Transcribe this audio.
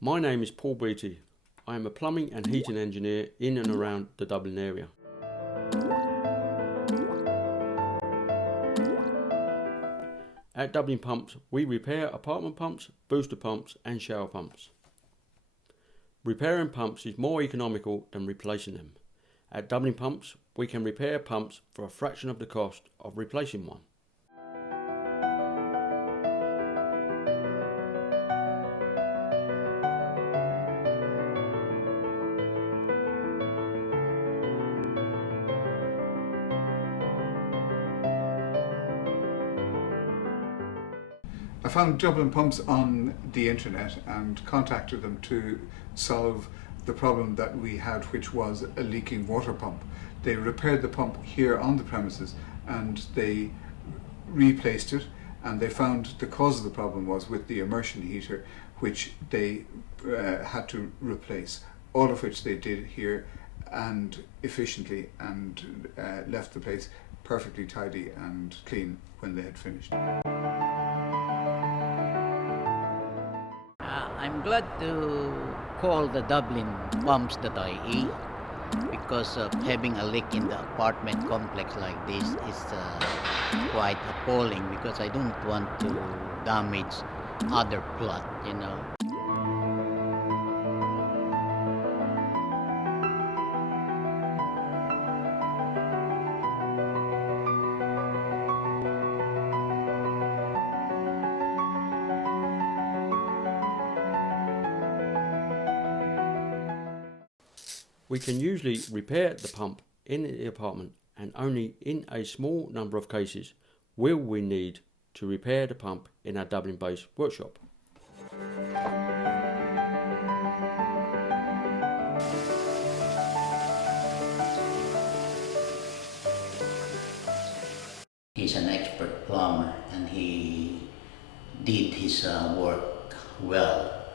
My name is Paul Beattie. I am a plumbing and heating engineer in and around the Dublin area. At Dublin Pumps, we repair apartment pumps, booster pumps and shower pumps. Repairing pumps is more economical than replacing them. At Dublin Pumps, we can repair pumps for a fraction of the cost of replacing one. I found Dublin Pumps on the internet and contacted them to solve the problem that we had, which was a leaking water pump. They repaired the pump here on the premises and they replaced it, and they found the cause of the problem was with the immersion heater, which they had to replace, all of which they did here and efficiently, and left the place perfectly tidy and clean when they had finished. I'm glad to call the Dublin Pumps.ie because having a leak in the apartment complex like this is quite appalling, because I don't want to damage other plot, you know. We can usually repair the pump in the apartment, and only in a small number of cases will we need to repair the pump in our Dublin-based workshop. He's an expert plumber and he did his work well.